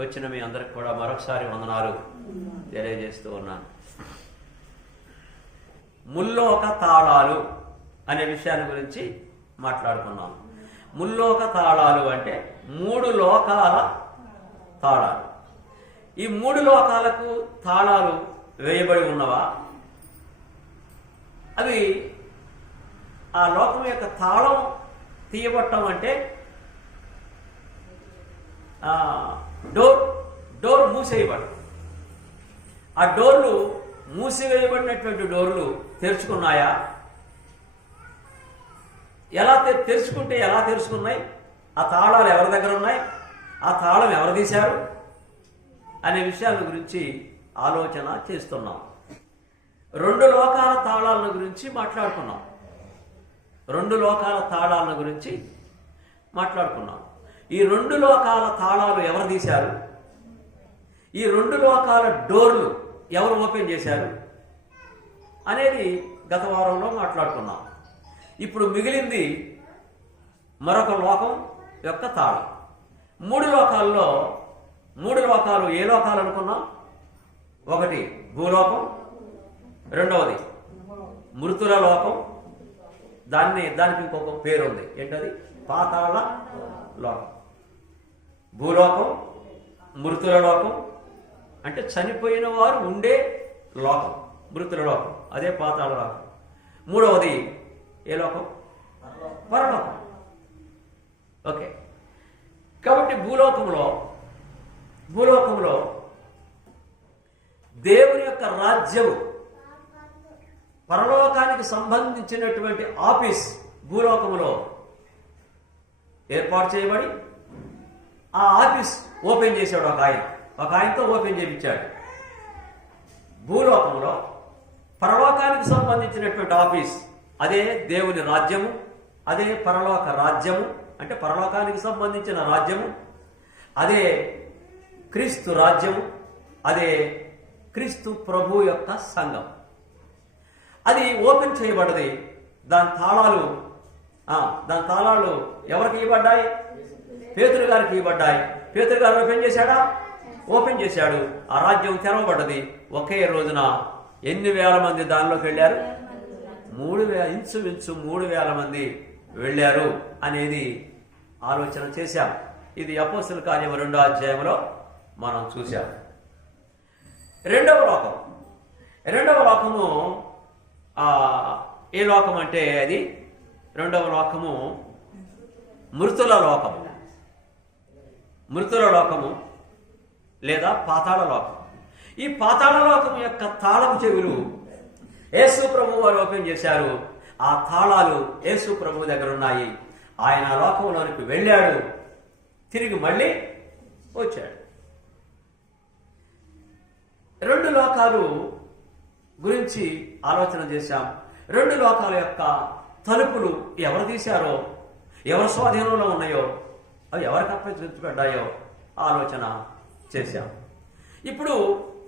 వచ్చిన మీ అందరికి కూడా మరొకసారి వందనాలు తెలియజేస్తూ ఉన్నాను. ముల్లోక తాళాలు అనే విషయాన్ని గురించి మాట్లాడుకున్నాం. ముల్లోక తాళాలు అంటే 3 లోకాల తాళాలు. ఈ 3 లోకాలకు తాళాలు వేయబడి ఉన్నవా? అవి ఆ లోకం యొక్క తాళం తీయబట్టం అంటే డోర్ మూసేయబడు. ఆ డోర్లు మూసివేయబడినటువంటి డోర్లు తెరుచుకున్నాయా? ఎలా తెరుచుకుంటే ఎలా తెరుచుకున్నాయి? ఆ తాళాలు ఎవరి దగ్గర ఉన్నాయి? ఆ తాళం ఎవరు తీశారు అనే విషయాల గురించి ఆలోచన చేస్తున్నాం. 2 లోకాల తాళాలను గురించి మాట్లాడుకున్నాం. 2 లోకాల తాళాలను గురించి మాట్లాడుకున్నాం. ఈ 2 లోకాల తాళాలు ఎవరు తీశారు? ఈ 2 లోకాల డోర్లు ఎవరు ఓపెన్ చేశారు అనేది గత వారంలో మాట్లాడుకున్నాం. ఇప్పుడు మిగిలింది మరొక లోకం యొక్క తాళం. 3 లోకాల్లో 3 లోకాలు ఏ లోకాలు అనుకున్నాం? ఒకటి భూలోకం, రెండవది మృతుల లోకం, దానికి ఇంకొక పేరు ఉంది. ఏంటది? పాతాళ లోకం. భూలోకం, మృతుల లోకం అంటే చనిపోయిన వారు ఉండే లోకం, మృతుల లోకం, అదే పాతాళ లోకం. మూడవది ఏ లోకం? పరలోకం. ఓకే, కాబట్టి భూలోకంలో దేవుని యొక్క రాజ్యము, పరలోకానికి సంబంధించినటువంటి ఆఫీస్ భూలోకంలో ఏర్పాటు చేయబడి ఆ ఆఫీస్ ఓపెన్ చేశాడు ఒక ఆయనతో ఓపెన్ చేయించాడు. భూలోకంలో పరలోకానికి సంబంధించినటువంటి ఆఫీస్, అదే దేవుని రాజ్యము, అదే పరలోక రాజ్యము, అంటే పరలోకానికి సంబంధించిన రాజ్యము, అదే క్రీస్తు రాజ్యము, అదే క్రీస్తు ప్రభు యొక్క సంఘం. అది ఓపెన్ చేయబడ్డది. దాని తాళాలు ఎవరికి ఇవ్వబడ్డాయి? పేతురు గారికి ఇవ్వబడ్డాయి. పేతురు గారు ఓపెన్ చేశాడు. ఆ రాజ్యం తెరవబడ్డది. ఒకే రోజున ఎన్ని వేల మంది దానిలోకి వెళ్ళారు? ఇంచుమించు 3,000 మంది వెళ్ళారు అనేది ఆలోచన చేశాం. ఇది అపోస్తలుల కార్యం 2వ అధ్యాయంలో మనం చూశాం. రెండవ లోకము ఏ లోకం అంటే అది రెండవ లోకము మృతుల లోకము లేదా పాతాళ లోకం. ఈ పాతాళ లోకం యొక్క తాళం చెవులు యేసు ప్రభు వారు ఓపెన్ చేశారు. ఆ తాళాలు యేసు ప్రభు దగ్గర ఉన్నాయి. ఆయన లోకంలోనికి వెళ్ళాడు, తిరిగి మళ్ళీ వచ్చాడు. 2 లోకాలు గురించి ఆలోచన చేశాం. 2 లోకాల యొక్క తలుపులు ఎవరు తీశారో, ఎవరి స్వాధీనంలో ఉన్నాయో, అవి ఎవరికి అప్పగించబడ్డాయో ఆలోచన చేశాం. ఇప్పుడు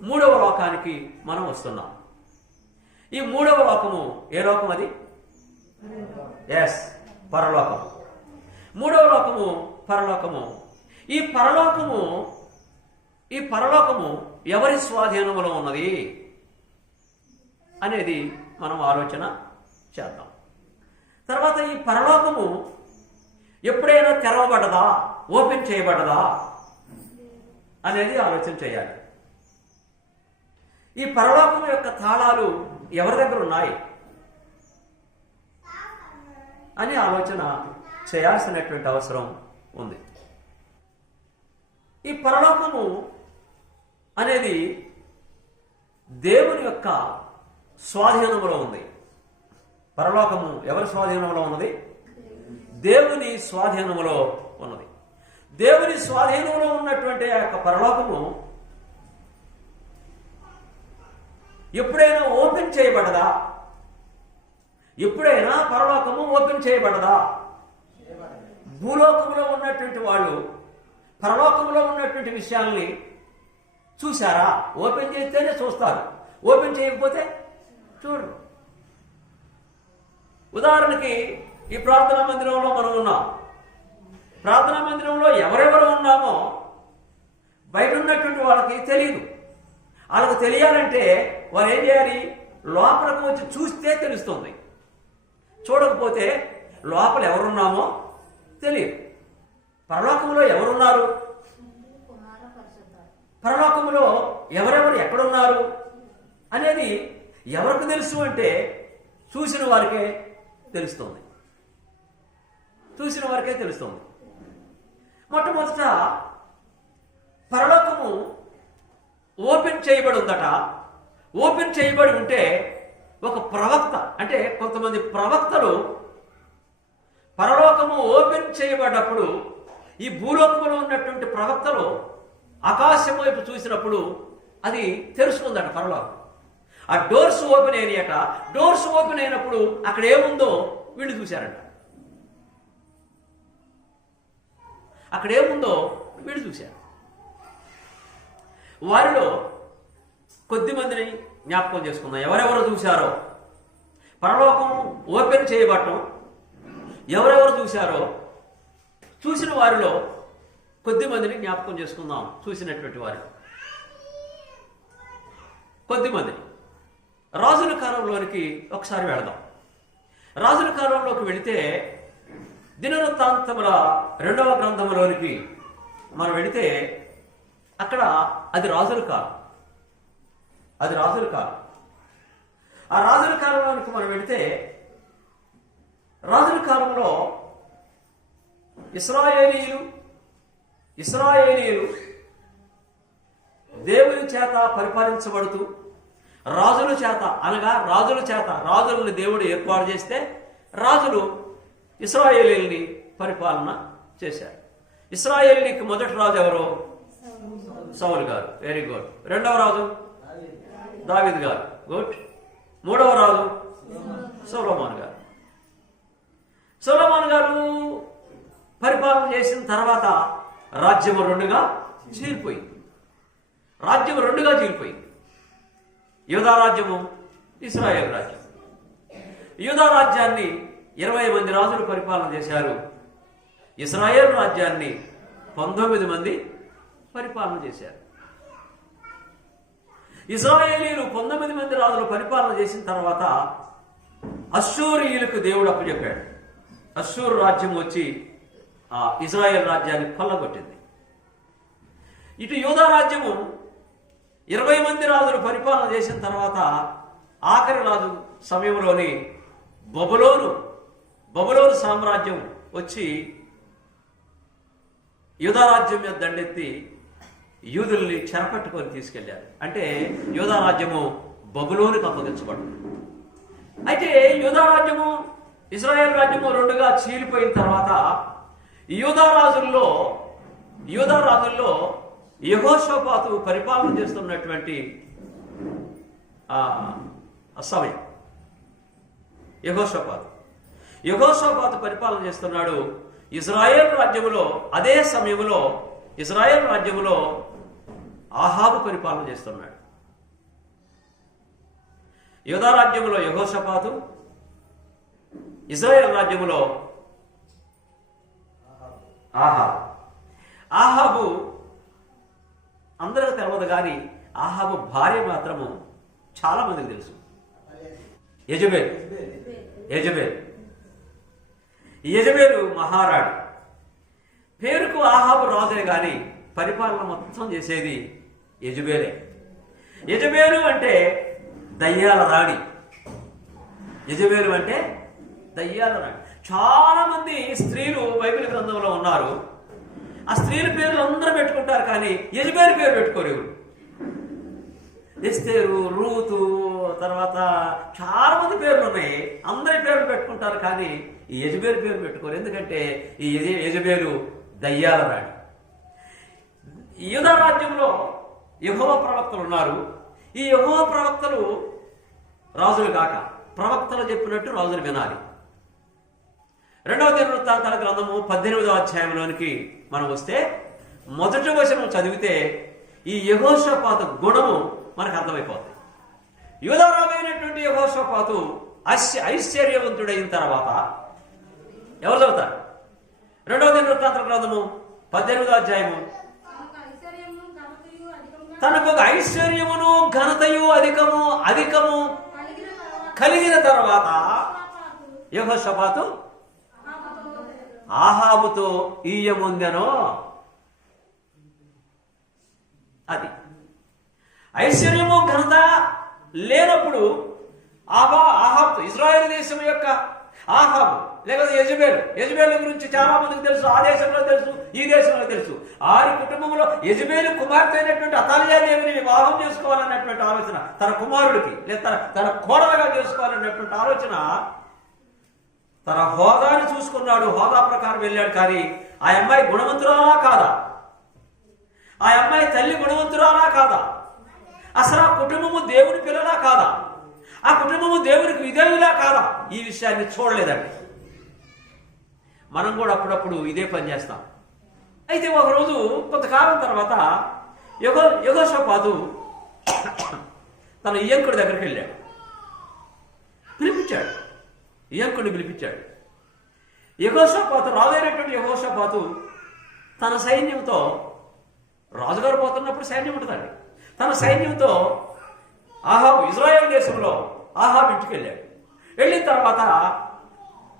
3వ లోకానికి మనం వస్తున్నాం. ఈ 3వ లోకము ఏ లోకం? అది పరలోకం. 3వ లోకము పరలోకము. ఈ పరలోకము ఎవరి స్వాధీనంలో ఉన్నది అనేది మనం ఆలోచన చేద్దాం. తర్వాత ఈ పరలోకము ఎప్పుడైనా తెరవబడ్డదా, ఓపెన్ చేయబడ్డదా అనేది ఆలోచన చేయాలి. ఈ పరలోకం యొక్క తాళాలు ఎవరి దగ్గర ఉన్నాయి అని ఆలోచన చేయాల్సినటువంటి అవసరం ఉంది. ఈ పరలోకము అనేది దేవుని యొక్క స్వాధీనంలో ఉంది. పరలోకము ఎవరి స్వాధీనంలో ఉన్నది? దేవుని స్వాధీనంలో ఉన్నది. దేవుని స్వాధీనంలో ఉన్నటువంటి ఆ యొక్క పరలోకము ఎప్పుడైనా ఓపెన్ చేయబడదా? ఎప్పుడైనా పరలోకము ఓపెన్ చేయబడదా? భూలోకంలో ఉన్నటువంటి వాళ్ళు పరలోకంలో ఉన్నటువంటి విషయాల్ని చూశారా? ఓపెన్ చేస్తేనే చూస్తారు, ఓపెన్ చేయకపోతే చూడరు. ఉదాహరణకి ఈ ప్రార్థనా మందిరంలో మనం ఉన్నాం. ప్రార్థనా మందిరంలో ఎవరెవరు ఉన్నామో వాళ్ళకి తెలియదు. వాళ్ళకు తెలియాలంటే వారు ఏం చేయాలి? లోపలికి వచ్చి చూస్తే తెలుస్తుంది. చూడకపోతే లోపల ఎవరున్నామో తెలియదు. పరలోకంలో ఎవరున్నారు, పరలోకంలో ఎవరెవరు ఎక్కడున్నారు అనేది ఎవరికి తెలుసు అంటే చూసిన వారికే తెలుస్తుంది. చూసిన వారికే తెలుస్తుంది. మొట్టమొదట పరలోకము ఓపెన్ చేయబడి ఉందట. ఓపెన్ చేయబడి ఉంటే ఒక ప్రవక్త, అంటే కొంతమంది ప్రవక్తలు పరలోకము ఓపెన్ చేయబడ్డప్పుడు ఈ భూలోకంలో ఉన్నటువంటి ప్రవక్తలు ఆకాశం వైపు చూసినప్పుడు అది తెరుచుకుందట పరలోకం. ఆ డోర్స్ ఓపెన్ అయినాయట. డోర్స్ ఓపెన్ అయినప్పుడు అక్కడ ఏముందో వీళ్ళు చూశారంట. అక్కడ ఏముందో వీళ్ళు చూశారు. వారిలో కొద్ది మందిని జ్ఞాపకం చేసుకుందాం. ఎవరెవరు చూశారో, పరలోకం ఓపెన్ చేయబడటం ఎవరెవరు చూశారో, చూసిన వారిలో కొద్ది మందిని జ్ఞాపకం చేసుకుందాం. చూసినటువంటి వారు కొద్ది మందిని. రాజుల కాలంలోనికి ఒకసారి వెళదాం. రాజుల కాలంలోకి వెళితే దినవృత్తాంతముల 2వ గ్రంథంలోనికి మనం వెళితే అక్కడ అది రాజుల కాలం. అది రాజుల కాలం. ఆ రాజుల కాలంలోనికి మనం వెళితే రాజుల కాలంలో ఇశ్రాయేలీయులు దేవుని చేత పరిపాలించబడుతూ రాజుల చేత, అనగా రాజుల చేత, రాజులను దేవుడు ఏర్పాటు చేస్తే రాజులు ఇశ్రాయేలీయుల్ని పరిపాలన చేశారు. ఇశ్రాయేలీకి మొదటి రాజు ఎవరు? సౌలు గారు. Very good. రెండవ రాజు దావీదు గారు. గుడ్. మూడవ రాజు సొలొమోను గారు. సొలొమోను గారు పరిపాలన చేసిన తర్వాత రాజ్యము రెండుగా చీలిపోయింది. రాజ్యం రెండుగా చీలిపోయింది. యూదా రాజ్యము, ఇశ్రాయేలు రాజ్యం. యూదా రాజ్యాన్ని 20 మంది రాజులు పరిపాలన చేశారు. ఇశ్రాయేలు రాజ్యాన్ని 19 మంది పరిపాలన చేశారు. ఇశ్రాయేలీయులు 19 మంది రాజులు పరిపాలన చేసిన తర్వాత అష్షూరీయులకు దేవుడు అప్పచెప్పాడు. అష్షూరు రాజ్యం వచ్చి ఆ ఇశ్రాయేల్ రాజ్యాన్ని కొల్లగొట్టింది. ఇటు యూదా రాజ్యము 20 మంది రాజులు పరిపాలన చేసిన తర్వాత ఆఖరి రాజు సమయంలోని బబులోను సామ్రాజ్యం వచ్చి యూదా రాజ్యం మీద దండెత్తి యూదుల్ని చెరపట్టుకొని తీసుకెళ్లారు. అంటే యూదా రాజ్యము బబులోనుకు అప్పగించబడింది. అయితే యూదా రాజ్యము, ఇశ్రాయేల్ రాజ్యము రెండుగా చీలిపోయిన తర్వాత యూదా రాజుల్లో యెహోషాపాతు పరిపాలన చేస్తున్నటువంటి సమయం. యెహోషాపాతు పరిపాలన చేస్తున్నాడు. ఇశ్రాయేల్ రాజ్యములో, అదే సమయంలో ఇశ్రాయేల్ రాజ్యములో ఆహాబు పరిపాలన చేస్తున్నాడు. యూదా రాజ్యములో యెహోషాపాతు, ఇశ్రాయేల్ రాజ్యములో ఆహాబు అందరికీ తెలియదు, కానీ ఆహాబు భార్య మాత్రము చాలా మందికి తెలుసు. యెజబేలు మహారాణి. పేరుకు ఆహాబు రాజే గాని పరిపాలన మొత్తం చేసేది యెజబేలే. యెజబేలు అంటే దయ్యాల రాణి. యెజబేలు అంటే దయ్యాల రాణి. చాలా మంది స్త్రీలు బైబిల్ గ్రంథంలో ఉన్నారు. ఆ స్త్రీల పేర్లు అందరూ పెట్టుకుంటారు, కానీ యెజబేలు పేరు పెట్టుకోరు ఎవరు. ఎస్తేరు, రూతు, తర్వాత చాలా మంది పేర్లు ఉన్నాయి. అందరి పేర్లు పెట్టుకుంటారు, కానీ ఈ యెజబేలు పేరు పెట్టుకోరు. ఎందుకంటే ఈ యెజబేలు దయ్యాల రాణి. యూదా రాజ్యంలో యెహోవా ప్రవక్తలు ఉన్నారు. ఈ యెహోవా ప్రవక్తలు రాజులు కాక ప్రవక్తలు చెప్పినట్టు రాజులు వినాలి. 2వ దినవృత్తాంతాల గ్రంథము 18వ అధ్యాయంలోనికి మనం వస్తే మొదటి వచనం చదివితే ఈ యెహోషాపాతు గుణము మనకు అర్థమైపోతుంది. యూదా రాజైనటువంటి యెహోషాపాతు ఐశ్వర్యవంతుడైన తర్వాత ఎవరు చదువుతారు? 2వ దినవృత్తాంతాల గ్రంథము 18వ అధ్యాయము తనకు ఒక ఐశ్వర్యమును ఘనతయు అధికము కలిగిన తర్వాత యెహోషాపాతు ఆహాబుతో ఈయముందెనో. అది ఐశ్వర్యము ఘనత లేనప్పుడు ఆహాబు, ఇశ్రాయేలు దేశం యొక్క ఆహాబు లేకపోతే యెజబేలు గురించి చాలా మందికి తెలుసు. ఆ దేశంలో తెలుసు, ఈ దేశంలో తెలుసు. ఆరి కుటుంబంలో యెజబేలు కుమార్తె అయినటువంటి అతల్యాదేవిని వివాహం చేసుకోవాలన్నటువంటి ఆలోచన, తన కుమారుడికి లేదా తన కోడలుగా చేసుకోవాలన్నటువంటి ఆలోచన, తన హోదాని చూసుకున్నాడు. హోదా ప్రకారం వెళ్ళాడు. కానీ ఆ అమ్మాయి గుణవంతురాలా కాదా? ఆ అమ్మాయి తల్లి గుణవంతురాలా కాదా? అసలు ఆ కుటుంబము దేవుని పిల్లలా కాదా? ఆ కుటుంబము దేవునికి విధేయులా కాదా? ఈ విషయాన్ని చూడలేదండి. మనం కూడా అప్పుడప్పుడు ఇదే పని చేస్తాం. అయితే ఒకరోజు కొంతకాలం తర్వాత యెహోషాపాతు తన ఇయ్యంకుడి దగ్గరికి వెళ్ళాడు. పిలిపించాడు, ఇయ్యంకుడిని పిలిపించాడు. యెహోషాపాతు, రాజైనటువంటి యెహోషాపాతు తన సైన్యంతో, రాజుగారు పోతున్నప్పుడు సైన్యం ఉంటుందండి, తన సైన్యంతో ఆహాబు, ఇజ్రాయేల్ దేశంలో ఆహాబు ఇంటికి వెళ్ళాడు. వెళ్ళిన తర్వాత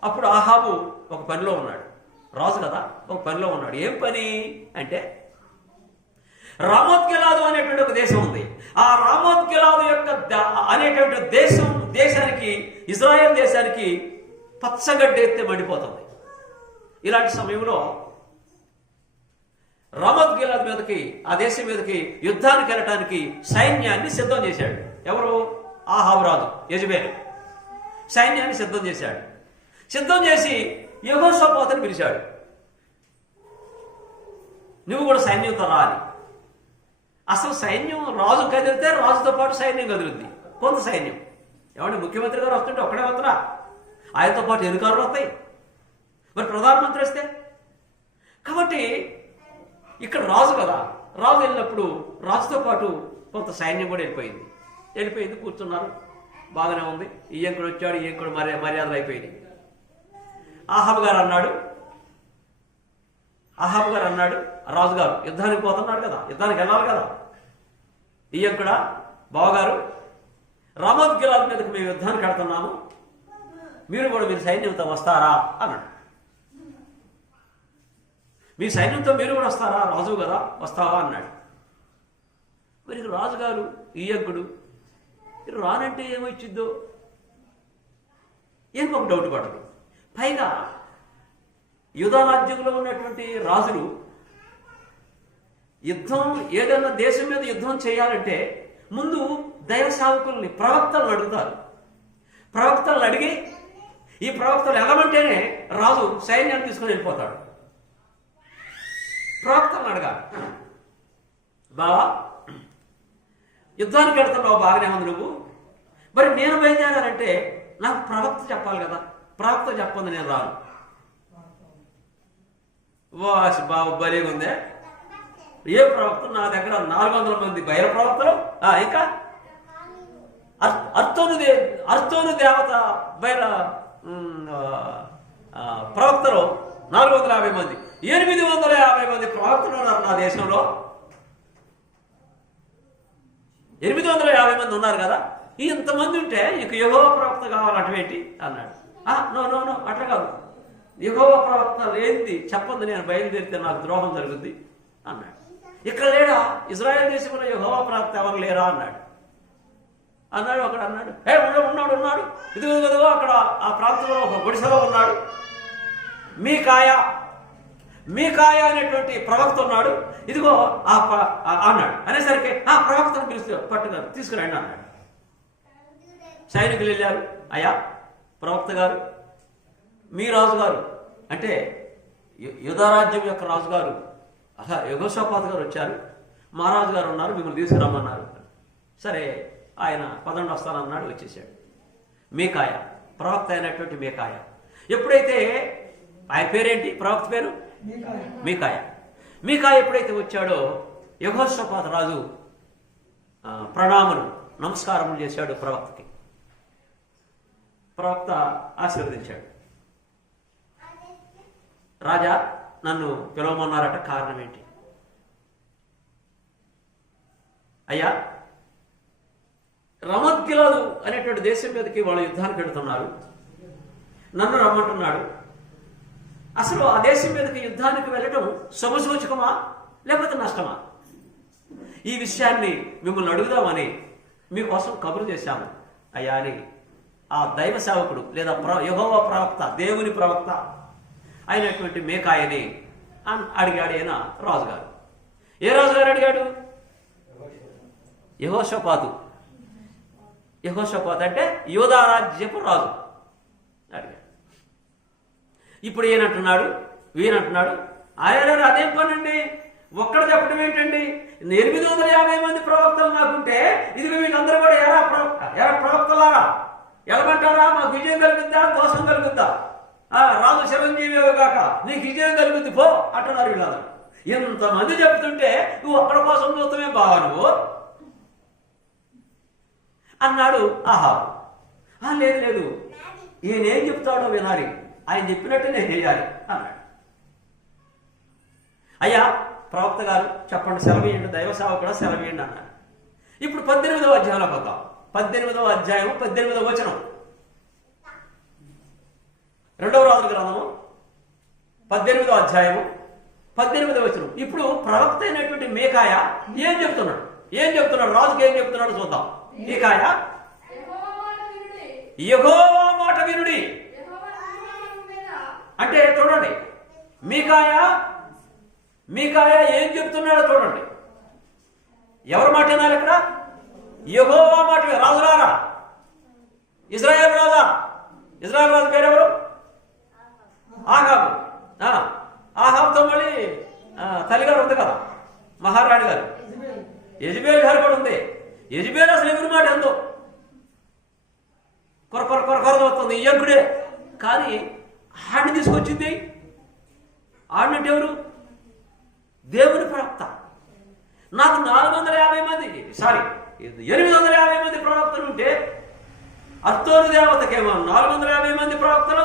అప్పుడు ఆహాబు ఒక పనిలో ఉన్నాడు. రాజు కదా, ఒక పనిలో ఉన్నాడు. ఏం పని అంటే, రామోత్ గిలాదు అనేటువంటి ఒక దేశం ఉంది. ఆ రామోత్ గిలాదు యొక్క అనేటువంటి దేశానికి, ఇజ్రాయేల్ దేశానికి పచ్చగడ్డ ఎత్తే మండిపోతుంది. ఇలాంటి సమయంలో రామోత్ గిలాదు మీదకి, ఆ దేశం మీదకి యుద్ధానికి వెళ్ళటానికి సైన్యాన్ని సిద్ధం చేశాడు. ఎవరు? ఆహాబు రాజు, యెజబేలు సైన్యాన్ని సిద్ధం చేశాడు. సిద్ధం చేసి యెహోషాపాతుని పిలిచాడు. నువ్వు కూడా సైన్యంతో రాలి. అసలు సైన్యం రాజు కదిలితే రాజుతో పాటు సైన్యం కదులుద్ది. కొంత సైన్యం ఏమంటే, ముఖ్యమంత్రి గారు వస్తుంటే ఒక్కడే వస్తున్నా, ఆయనతో పాటు ఎన్నికలు వస్తాయి. మరి ప్రధానమంత్రి వస్తే, కాబట్టి ఇక్కడ రాజు కదా, రాజు వెళ్ళినప్పుడు రాజుతో పాటు కొంత సైన్యం కూడా వెళ్ళిపోయింది. కూర్చున్నారు, బాగానే ఉంది. ఈయంకుడు వచ్చాడు, ఈయంకుడు మర్యాదలు అయిపోయింది. ఆహాబు గారు అన్నాడు, రాజుగారు యుద్ధానికి పోతున్నాడు కదా, యుద్ధానికి వెళ్ళాలి కదా, ఈయంకుడా బావగారు, రామోత్ గిలాదు మీదకి మేము యుద్ధానికి వెళ్తున్నాము, మీరు కూడా మీ సైన్యంతో వస్తారా అన్నాడు. మీ సైన్యంతో మీరు కూడా వస్తారా? రాజు కదా, వస్తావా అన్నాడు. మరి రాజుగారు, ఈయంకుడు, మీరు రానంటే ఏమొచ్చిద్దో ఏమో ఒక డౌట్ పడదు. పైగా యూదా రాజ్యంలో ఉన్నటువంటి రాజులు ఏదైనా దేశం మీద యుద్ధం చేయాలంటే ముందు దైవ సేవకుల్ని, ప్రవక్తలను అడుగుతారు. ప్రవక్తలను అడిగి ఈ ప్రవక్తలు వెళ్ళమంటేనే రాజు సైన్యాన్ని తీసుకుని వెళ్ళిపోతాడు. ప్రవక్తలను అడగాలి. బావా, యుద్ధానికి వెళ్తున్నావు, బాగానే ఉంది నువ్వు, మరి నేను బయలుదేరాలంటే నాకు ప్రవక్త చెప్పాలి కదా, ప్రవక్త చెప్పండి నేను రాను. వాసి బాబు బలిగా ఉందే, ఏ ప్రవక్త? నా దగ్గర 400 మంది బయలు ప్రవక్తలు, ఇంకా అర్తోను దేవత బయల ప్రవక్తలు 450 మంది, 850 మంది ప్రవక్తలు ఉన్నారు నా దేశంలో. 850 మంది ఉన్నారు కదా, ఇంతమంది ఉంటే ఇక యెహోవా ప్రవక్త కావాలి అటువంటి అన్నాడు. నో అట్లా కాదు, యెహోవా ప్రవక్త లేనిది చెప్పండి, నేను బయలుదేరితే నాకు ద్రోహం జరుగుద్ది అన్నాడు. ఇక్కడ లేడా ఇజ్రాయేల్ దేశంలో యెహోవా ప్రవక్త ఎవరు లేరా అన్నాడు. ఒకడు అన్నాడు, ఉన్నాడు, ఇదిగో అక్కడ ఆ ప్రాంతంలో ఒక గుడిసెలో ఉన్నాడు, మీకాయ అనేటువంటి ప్రవక్త ఉన్నాడు, ఇదిగో అన్నాడు. అనేసరికి ఆ ప్రవక్తను పిలుస్తూ పట్టుగారు తీసుకురండి అన్నాడు. సైనికులు వెళ్ళారు. అయ్యా ప్రవక్త గారు, మీ రాజుగారు అంటే యూదారాజ్యం యొక్క రాజుగారు యెహోషాపాతు గారు వచ్చారు, మా రాజుగారు ఉన్నారు, మిమ్మల్ని తీసుకురమ్మన్నారు. సరే ఆయన పదండి వస్తానన్నాడు, వచ్చేసాడు. మీకాయ, ప్రవక్త అయినటువంటి మీకాయ. ఎప్పుడైతే ఆయన పేరేంటి, ప్రవక్త పేరు మీకాయ ఎప్పుడైతే వచ్చాడో యెహోషాపాతు రాజు నమస్కారములు చేశాడు ప్రవక్తకి. ప్రవక్త ఆశీర్వదించాడు. రాజా, నన్ను పిలవమన్నారట, కారణం ఏంటి? అయ్యా, రమత్ గిలాదు అనేటువంటి దేశం మీదకి వాళ్ళు యుద్ధానికి వెళుతున్నారు, నన్ను రమ్మంటున్నాడు. అసలు ఆ దేశం మీదకి యుద్ధానికి వెళ్ళటం శుభసూచకమా లేకపోతే నష్టమా? ఈ విషయాన్ని మిమ్మల్ని అడుగుదామని మీకోసం కబురు చేశాము అయ్యా అని ఆ దైవ సేవకుడు లేదా యెహోవా ప్రవక్త, దేవుని ప్రవక్త అయినటువంటి మీకాయని అడిగాడు. ఆయన రాజుగారు. ఏ రాజుగారు అడిగాడు? యెహోషాపాతు. యెహోషాపాతు అంటే యూదా రాజ్యపు రాజు అడిగాడు. ఇప్పుడు ఈయనంటున్నాడు, అదేం పనండి, ఒక్కడ చెప్పడం ఏంటండి, 850 మంది ప్రవక్తలు నాకుంటే ఇదిగో వీళ్ళందరూ కూడా ఎరా ప్రవక్తలారా, ఎలమంటారా, మాకు విజయం కలుగుద్దా, మోసం కలుగుద్దా, రాజు చిరంజీవి కాక నీకు విజయం కలుగుద్ది పో అంటున్నారు వీళ్ళందరూ. ఎంతమంది చెప్తుంటే నువ్వు ఒక్కడ కోసం చూస్తామే బావా నువ్వు అన్నాడు ఆహాబు. లేదు, ఈయన ఏం చెప్తాడో వినాలి, ఆయన చెప్పినట్టు నేను చేయాలి అన్నాడు. అయ్యా ప్రవక్త గారు చెప్పండి, సెలవేయండి, దైవ సేవ కూడా సెలవేయండి అన్నాడు. ఇప్పుడు 18వ అధ్యాయంలో పోతాం. 18వ అధ్యాయం 18వ వచనం, 2వ రాజుల గ్రంథము 18వ అధ్యాయము 18వ వచనం. ఇప్పుడు ప్రవక్త అయినటువంటి మీకాయ ఏం చెప్తున్నాడు, రాజుకి ఏం చెప్తున్నాడు చూద్దాం. మీకాయ యెహోవా మాట వినుడి అంటే చూడండి, మీకాయ ఏం చెప్తున్నాడో చూడండి. ఎవరు మాట వినాలి ఇక్కడ? యెహోవా మాట. రాజులారా, ఇజ్రాయేల్ రాజు పేరెవరు? ఆహాబు. ఆహాబుతో మళ్ళీ తల్లిగారు ఉంది కదా, మహారాణి గారు, యెజబేల్ గారు కూడా ఉంది. యెజబేల్ అసలు ఎవరి మాట ఎంతో కొరకొరకొరకొరవుతుంది, యజ్ఞుడే. కానీ ఆడిని తీసుకొచ్చింది, ఆడినట్టు ఎవరు? దేవుని ప్రవక్త. నాకు 850 మంది ప్రవక్తలు ఉంటే అత్తోరు దేవతకేమో 450 మంది ప్రవక్తలు,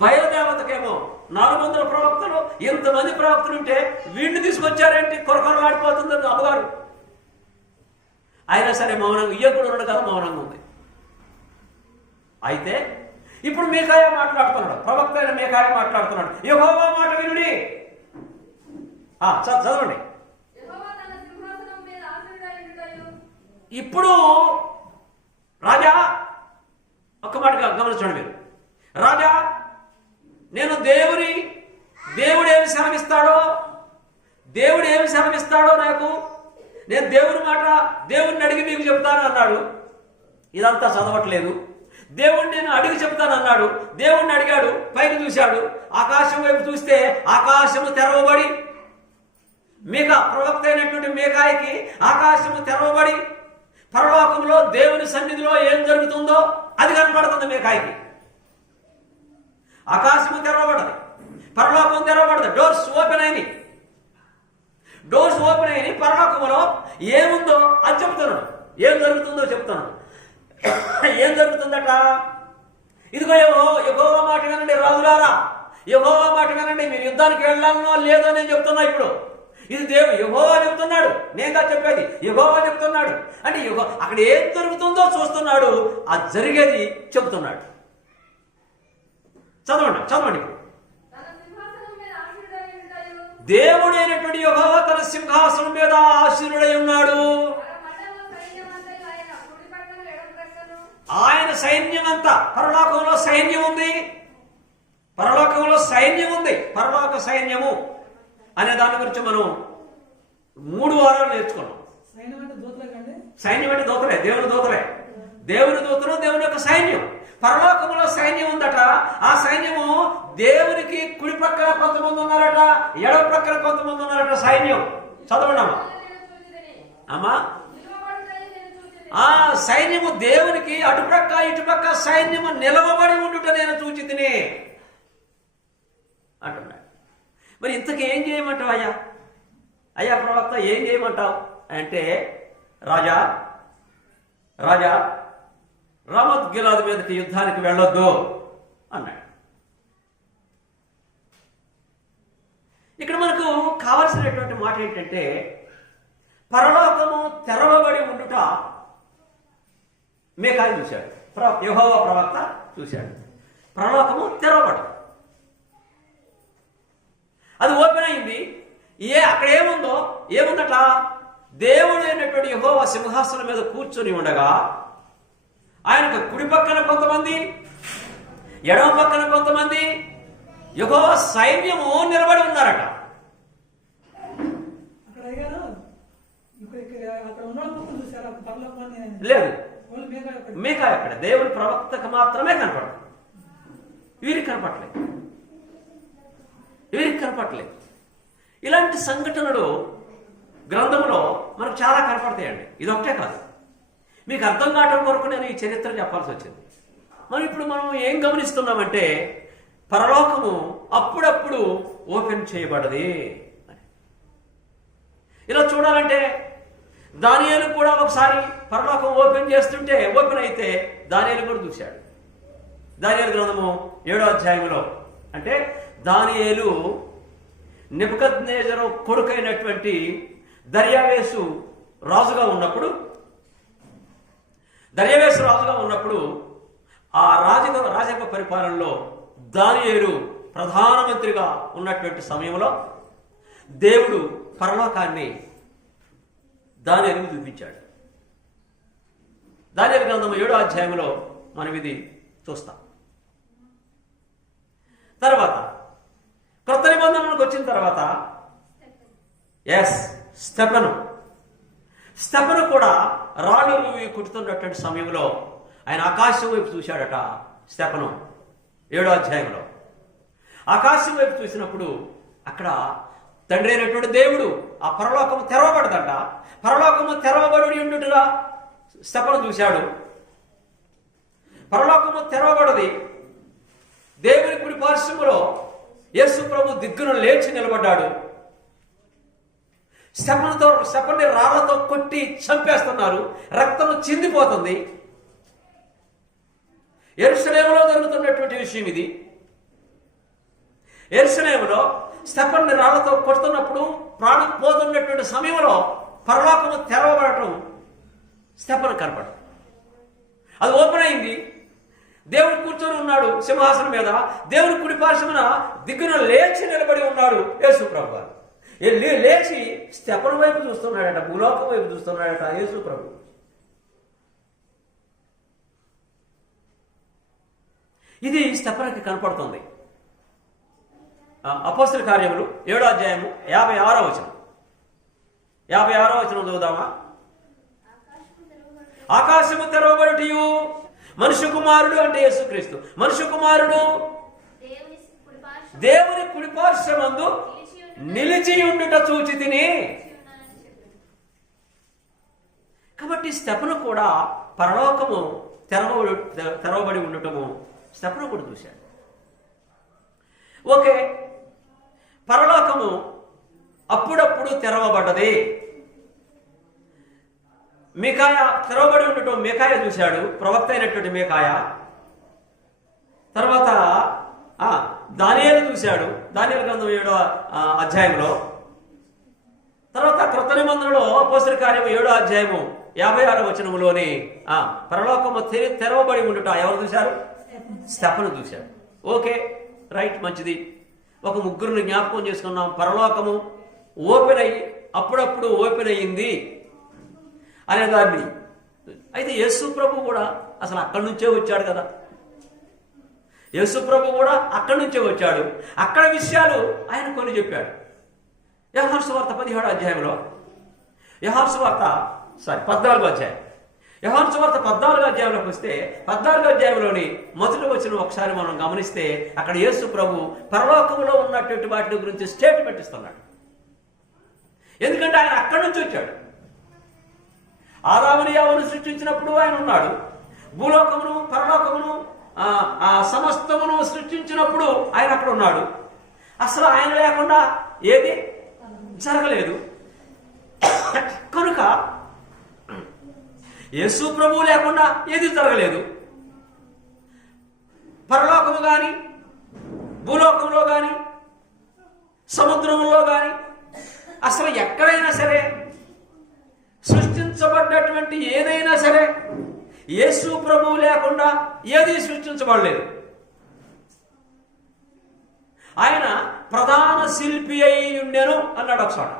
బయలుదేవతకేమో 400 ప్రవక్తలు, ఎంతమంది ప్రవక్తలు ఉంటే వీడిని తీసుకొచ్చారేంటి? కొరకొరలాడిపోతుంది అమ్మగారు. అయినా సరే మౌనంగా, ఇయ్యకుడు ఉన్నాడు కదా, మౌనంగా ఉంది. అయితే ఇప్పుడు మీకాయ మాట్లాడుతున్నాడు, ప్రవక్త అయిన మీకాయ మాట్లాడుతున్నాడు. యెహోవా మాట వినుడి. చదవండి. ఇప్పుడు రాజా, ఒక్క మాట గమనించండి మీరు. రాజా, నేను దేవుడు ఏమి సెలవిస్తాడో నాకు, నేను దేవుడిని అడిగి మీకు చెప్తాను అన్నాడు. ఇదంతా చదవట్లేదు. దేవుణ్ణి నేను అడిగి చెప్తాను అన్నాడు. దేవుణ్ణి అడిగాడు, పైకి చూశాడు, ఆకాశం వైపు చూస్తే ఆకాశము తెరవబడి, ప్రవక్త అయినటువంటి మీకాయకి ఆకాశము తెరవబడి పరలోకంలో దేవుని సన్నిధిలో ఏం జరుగుతుందో అది కనపడుతుంది. మీకాయకి ఆకాశము తెరవబడదు, పరలోకం తెరవబడదు. డోర్స్ ఓపెన్ అయినాయి. పరలోకములో ఏముందో అది చెప్తున్నాడు, ఏం జరుగుతుందో చెప్తున్నాడు. ఏం జరుగుతుందట? ఇదిగో యెహోవా మాట వినండి రాజులారా, యెహోవా మాట వినండి, మీరు యుద్ధానికి వెళ్ళాలనో లేదో నేను చెప్తున్నా. ఇప్పుడు ఇది యెహోవా చెప్తున్నాడు, నేనుగా చెప్పేది. యెహోవా చెప్తున్నాడు అంటే అక్కడ ఏం జరుగుతుందో చూస్తున్నాడు, అది జరిగేది చెబుతున్నాడు. చదవండి. దేవుడైనటువంటి యెహోవా తన సింహాసనం మీద ఆసీనుడై ఉన్నాడు. ఆయన సైన్యమంతా, పరలోకంలో సైన్యం ఉంది. పరలోక సైన్యము అనే దాని గురించి మనం 3 వారాలు నేర్చుకున్నాం. సైన్యం అంటే దూతలే, దేవుని దూతలే. దేవుని దూతలు, దేవుని యొక్క సైన్యం. పరలోకంలో సైన్యం ఉందట. ఆ సైన్యము దేవునికి కుడి ప్రక్కన కొంతమంది ఉన్నారట, ఎడవ ప్రక్కన కొంతమంది ఉన్నారట. సైన్యం చదవండి అమ్మా. ఆ సైన్యము దేవునికి అటుప్రక్క ఇటుపక్క సైన్యము నిలవబడి ఉండుట నేను చూచి తిని అంటున్నాడు. మరి ఇంతకీ ఏం చేయమంటావు అయ్యా ప్రవక్త, ఏం చేయమంటావు అంటే, రాజా రమత్ గిలాదు మీదకి యుద్ధానికి వెళ్ళొద్దు అన్నాడు. ఇక్కడ మనకు కావలసినటువంటి మాట ఏంటంటే, పరలోకము తెరవబడి ఉండుట మీకాయ చూశాడు, యెహోవా ప్రవక్త చూశాడు. పరలోకము తెరవబడు, అది ఓపెన్ అయింది. అక్కడ ఏముందట? దేవుడు అయినటువంటి యెహోవా సింహాసనం మీద కూర్చొని ఉండగా ఆయనకు కుడి పక్కన కొంతమంది, ఎడమ పక్కన కొంతమంది యెహోవా సైన్యము నిలబడి ఉన్నారట. లేదు, మీకా అక్కడ దేవుని ప్రవక్తకు మాత్రమే కనపడదు, వీరికి కనపడలేదు. ఇలాంటి సంఘటనలు గ్రంథంలో మనకు చాలా కనపడతాయండి. ఇదొకటే కాదు, మీకు అర్థం కావడం కొరకు నేను ఈ చరిత్ర చెప్పాల్సి వచ్చింది. ఇప్పుడు మనం ఏం గమనిస్తున్నామంటే పరలోకము అప్పుడప్పుడు ఓపెన్ చేయబడది. ఇలా చూడాలంటే దానియేలు కూడా ఒకసారి పరలోకం ఓపెన్ చేస్తుంటే, ఓపెన్ అయితే దానియేలు కూడా చూశాడు. దానియేలు గ్రంథము 7వ అధ్యాయంలో, అంటే దానియేలు నెబుకద్నెజరు కొడుకైనటువంటి దర్యావేషు రాజుగా ఉన్నప్పుడు ఆ రాజక పరిపాలనలో దానియేలు ప్రధానమంత్రిగా ఉన్నటువంటి సమయంలో దేవుడు పరలోకాన్ని దానియేలుకు చూపించాడు. దానియేలు గ్రంథము 7వ అధ్యాయంలో మనం ఇది చూస్తాం. తర్వాత క్రొత్త నిబంధనలకు వచ్చిన తర్వాత స్తెఫను కూడా రాళ్ళు కుట్టుతున్నటువంటి సమయంలో ఆయన ఆకాశం వైపు చూశాడట. స్తెఫను 7వ అధ్యాయంలో ఆకాశం వైపు చూసినప్పుడు అక్కడ తండ్రి అయినటువంటి దేవుడు ఆ పరలోకము తెరవబడదంట. పరలోకము తెరవబడి ఉండుటగా స్తెఫను చూశాడు. పరలోకము తెరవబడది. దేవుని కుడి పార్శ్వములో యేసు ప్రభు దిగ్గున లేచి నిలబడ్డాడు. స్తెఫనుని రాళ్లతో కొట్టి చంపేస్తున్నారు, రక్తం చిందిపోతుంది. యెరూషలేములో జరుగుతున్నటువంటి విషయం ఇది. యెరూషలేములో స్తెఫనుని రాళ్లతో కొడుతున్నప్పుడు, ప్రాణం పోతున్నటువంటి సమయంలో పరలోకము తెరవబడటం స్తెఫను కనపడదు. అది ఓపెన్ అయింది. దేవుడు కూర్చొని ఉన్నాడు సింహాసనం మీద. దేవుని కుడి పార్శ్వమున దిగ్గున లేచి నిలబడి ఉన్నాడు యేసు ప్రభు. లేచి స్తెఫను వైపు చూస్తున్నాడట, భూలోకం వైపు చూస్తున్నాడట యేసు ప్రభు. ఇది స్తెఫనుకి కనపడుతుంది. అపోస్తల కార్యములు 7వ అధ్యాయము 56వ వచనం. 56వ వచనం చదువుదామా? ఆకాశము తెరవబడుటయు మనుష్య కుమారుడు, అంటే యేసుక్రీస్తు మనుష్య కుమారుడు దేవుని కుడిపార్శ్వమందు నిలిచి ఉండుట చూచి తిని. కాబట్టి స్తెఫను కూడా పరలోకము తెరవబడి ఉండటము స్తెఫను కూడా చూశాడు. ఓకే, పరలోకము అప్పుడప్పుడు తెరవబడ్డది. మీకాయ తెరవబడి ఉండటం మీకాయ చూశాడు, ప్రవక్త అయినటువంటి మీకాయ. తర్వాత దానియేలు చూశాడు, దానియేలు గ్రంథం 7వ అధ్యాయంలో. తర్వాత క్రొత్త నిబంధనలో అపోస్తల కార్యము 7వ అధ్యాయము 56వ వచనములోని పరలోకము తెరవబడి ఉండుట ఎవరు చూశారు? స్తెఫను చూశాడు. ఓకే, రైట్, మంచిది. ఒక ముగ్గురిని జ్ఞాపకం చేసుకున్నాం. పరలోకము ఓపెన్ అయ్యి అప్పుడప్పుడు ఓపెన్ అయ్యింది అనేదాన్ని. అయితే యేసు ప్రభు కూడా అసలు అక్కడి నుంచే వచ్చాడు కదా. యేసు ప్రభు కూడా అక్కడి నుంచే వచ్చాడు. అక్కడ విషయాలు ఆయన కొన్ని చెప్పాడు. యోహాను సువార్త 17వ అధ్యాయంలో, 14వ అధ్యాయం. యోహాను సువార్త 14వ అధ్యాయంలోకి వస్తే 14వ అధ్యాయంలోని మొదటి వచనం ఒకసారి మనం గమనిస్తే అక్కడ యేసు ప్రభు పరలోకంలో ఉన్నటువంటి వాటి గురించి స్టేట్మెంట్ ఇస్తున్నాడు. ఎందుకంటే ఆయన అక్కడి నుంచి వచ్చాడు. ఆదాముని యెహోవాను సృష్టించినప్పుడు ఆయన ఉన్నాడు. భూలోకమును పరలోకమును సమస్తమును సృష్టించినప్పుడు ఆయన అక్కడ ఉన్నాడు. అసలు ఆయన లేకుండా ఏది జరగలేదు. కనుక యేసు ప్రభువు లేకుండా ఏది జరగలేదు. పరలోకము కానీ భూలోకంలో కానీ సముద్రంలో కానీ అసలు ఎక్కడైనా సరే సృష్టించబడ్డటువంటి ఏదైనా సరే యేసు ప్రభువు లేకుండా ఏది సృష్టించబడలేదు. ఆయన ప్రధాన శిల్పి అయి ఉండెను అన్నాడు ఒకసారి.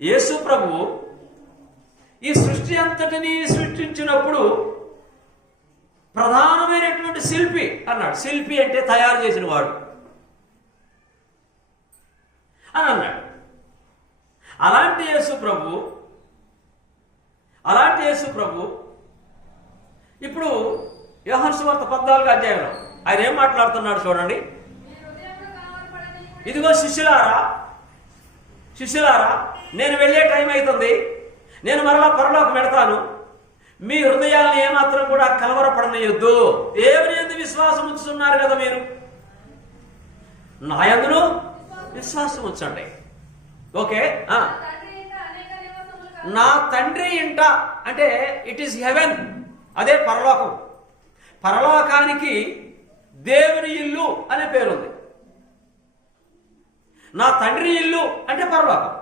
యేసు ప్రభువు ఈ సృష్టి అంతటినీ సృష్టించినప్పుడు ప్రధానమైనటువంటి శిల్పి అన్నాడు. శిల్పి అంటే తయారు చేసిన వాడు అని అన్నాడు. అలాంటి యేసు ప్రభు ఇప్పుడు యోహాను సువార్త 14వ అధ్యాయంలో ఆయన ఏం మాట్లాడుతున్నాడు చూడండి. ఇదిగో శిష్యులారా నేను వెళ్ళే టైం అవుతుంది, నేను మరలా పరలోకం వెళతాను, మీ హృదయాలను ఏమాత్రం కూడా కలవరపడనీయొద్దు. దేవుని యందు విశ్వాసం ఉంచుతున్నారు కదా మీరు, నా యందును విశ్వాసం ఉంచండి. ఓకే, నా తండ్రి ఇంట అంటే ఇట్ ఈస్ హెవెన్, అదే పరలోకం. పరలోకానికి దేవుని ఇల్లు అనే పేరుంది. నా తండ్రి ఇల్లు అంటే పరలోకం.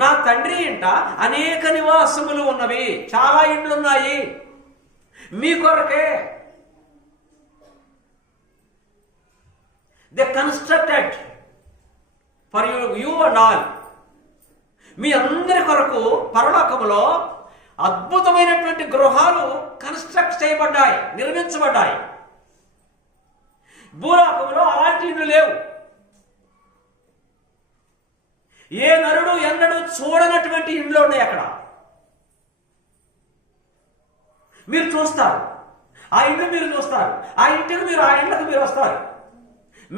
నా తండ్రి ఇంట అనేక నివాసములు ఉన్నవి, చాలా ఇండ్లున్నాయి మీ కొరకే. They constructed for you and all. మీ అందరి కొరకు పరలోకములో అద్భుతమైనటువంటి గృహాలు కన్స్ట్రక్ట్ చేయబడ్డాయి, నిర్మించబడ్డాయి. భూలోకంలో అలాంటి ఇండ్లు లేవు. ఏ నరుడు ఎన్నడూ చూడనటువంటి ఇండ్లు ఉన్నాయి అక్కడ. మీరు చూస్తారు, ఆ ఇండ్లు మీరు చూస్తారు, ఆ ఇంటికి మీరు, ఆ ఇండ్లకు మీరు వస్తారు.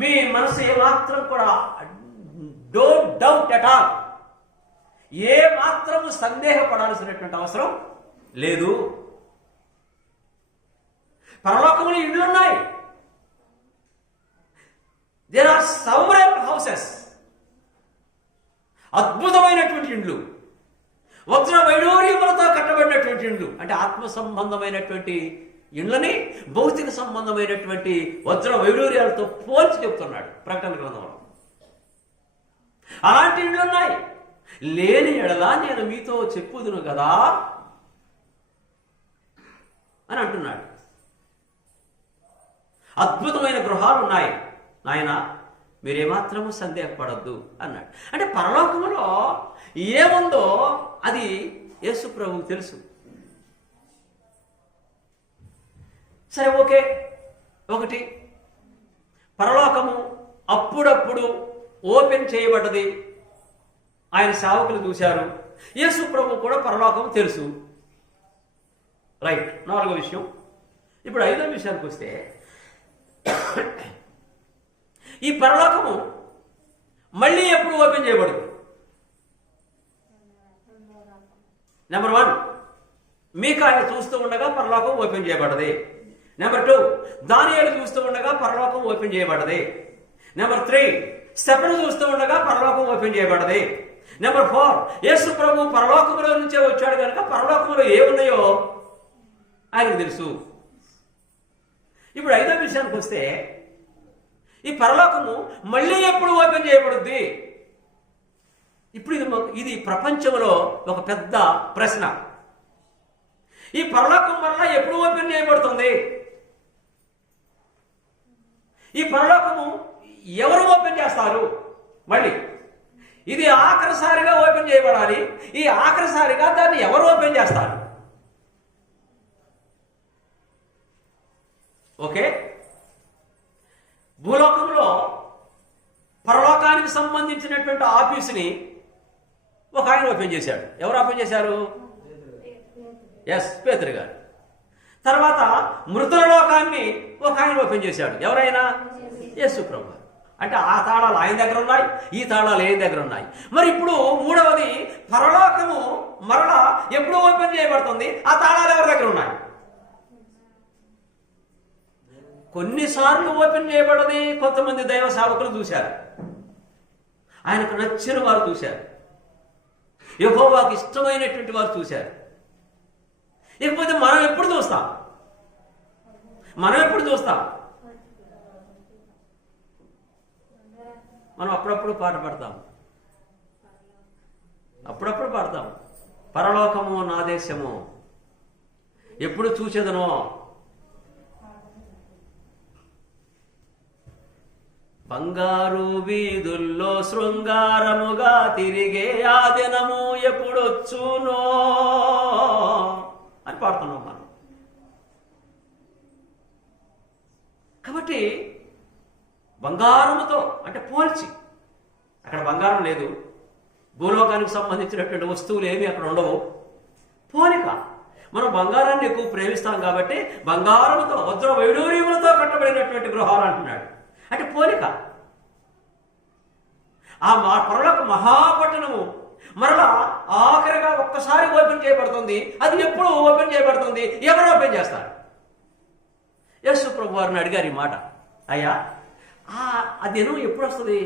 మీ మనసు ఏమాత్రం కూడా డోంట్ డౌట్ ఎట్ ఆల్, ఏ మాత్రము సందేహపడాల్సినటువంటి అవసరం లేదు. పరలోకములు ఇండ్లున్నాయి. There are several houses. అద్భుతమైనటువంటి ఇండ్లు, వజ్ర వైడూర్యములతో కట్టబడినటువంటి ఇండ్లు. అంటే ఆత్మ సంబంధమైనటువంటి ఇండ్లని భౌతిక సంబంధమైనటువంటి వజ్ర వైడూర్యాలతో పోల్చి చెప్తున్నాడు ప్రకటన గ్రంథంలో. అలాంటి ఇండ్లున్నాయి. లేని ఎడలా నేను మీతో చెప్పుదును కదా అని అంటున్నాడు. అద్భుతమైన గృహాలు ఉన్నాయి నాయన, మీరేమాత్రము సందేహపడద్దు అన్నాడు. అంటే పరలోకములో ఏముందో అది యేసు ప్రభువుకు తెలుసు. సరే, ఓకే, ఒకటి పరలోకము అప్పుడప్పుడు ఓపెన్ చేయబడ్డది, ఆయన సేవకులు చూశారు. యేసు ప్రభు కూడా పరలోకం తెలుసు. రైట్. 4వ విషయం. ఇప్పుడు 5వ విషయానికి వస్తే, ఈ పరలోకము మళ్ళీ ఎప్పుడు ఓపెన్ చేయబడింది? నెంబర్ 1, మీకాయ చూస్తూ ఉండగా పరలోకం ఓపెన్ చేయబడ్డది. నెంబర్ 2, దానియేలు చూస్తూ ఉండగా పరలోకం ఓపెన్ చేయబడ్డది. నెంబర్ 3, స్టెఫెను చూస్తూ ఉండగా పరలోకం ఓపెన్ చేయబడ్డది. నెంబర్ 4, యేసు ప్రభు పరలోకములో నుంచే వచ్చాడు కనుక పరలోకములో ఏమున్నాయో ఆయనకు తెలుసు. ఇప్పుడు 5వ విషయానికి వస్తే, ఈ పరలోకము మళ్ళీ ఎప్పుడు ఓపెన్ చేయబడుద్ది? ఇప్పుడు ఇది ప్రపంచంలో ఒక పెద్ద ప్రశ్న. ఈ పరలోకం వల్ల ఎప్పుడు ఓపెన్ చేయబడుతుంది? ఈ పరలోకము ఎవరు ఓపెన్ చేస్తారు? మళ్ళీ ఇది ఆఖరిసారిగా ఓపెన్ చేయబడాలి. ఈ ఆఖరిసారిగా దాన్ని ఎవరు ఓపెన్ చేస్తారు? ఓకే, భూలోకంలో పరలోకానికి సంబంధించినటువంటి ఆఫీసుని ఒక ఆయన ఓపెన్ చేశాడు. ఎవరు ఓపెన్ చేశారు? ఎస్, పేతురు గారు. తర్వాత మృతుల లోకాన్ని ఒక ఆయన ఓపెన్ చేశాడు. ఎవరైనా? యేసు ప్రభు. అంటే ఆ తాళాలు ఆయన దగ్గర ఉన్నాయి, ఈ తాళాలు ఆయన దగ్గర ఉన్నాయి. మరి ఇప్పుడు 3వది, పరలోకము మరలా ఎప్పుడు ఓపెన్ చేయబడుతుంది? ఆ తాళాలు ఎవరి దగ్గర ఉన్నాయి? కొన్నిసార్లు ఓపెన్ చేయబడది కొంతమంది దైవ సేవకులు చూశారు, ఆయనకు నచ్చిన వారు చూశారు, యెహోవాకు ఇష్టమైనటువంటి వారు చూశారు. ఇకపోతే మనం ఎప్పుడు చూస్తాం? మనం అప్పుడప్పుడు పాట పాడతాం, పరలోకము నా దేశము ఎప్పుడు చూసేదనో, బంగారు వీధుల్లో శృంగారముగా తిరిగే ఆ దినము ఎప్పుడొచ్చునో అని పాడుతున్నాం మనం. కాబట్టి బంగారముతో అంటే పోల్చి, అక్కడ బంగారం లేదు, భూలోకానికి సంబంధించినటువంటి వస్తువులు ఏమి అక్కడ ఉండవు, పోలిక. మనం బంగారాన్ని ఎక్కువ ప్రేమిస్తాం కాబట్టి బంగారముతో వజ్ర వైడూర్యములతో కట్టబడినటువంటి గృహాలు అంటున్నాడు. అంటే పోలిక. ఆ పరలోక మహాపట్టణము మరలా ఆఖరిగా ఒక్కసారి ఓపెన్ చేయబడుతుంది. అది ఎప్పుడు ఓపెన్ చేయబడుతుంది? ఎవరు ఓపెన్ చేస్తారు? యేసు ప్రభు వారిని అడిగారు ఈ మాట, అయ్యా ఆ దినం ఎప్పుడు వస్తుంది,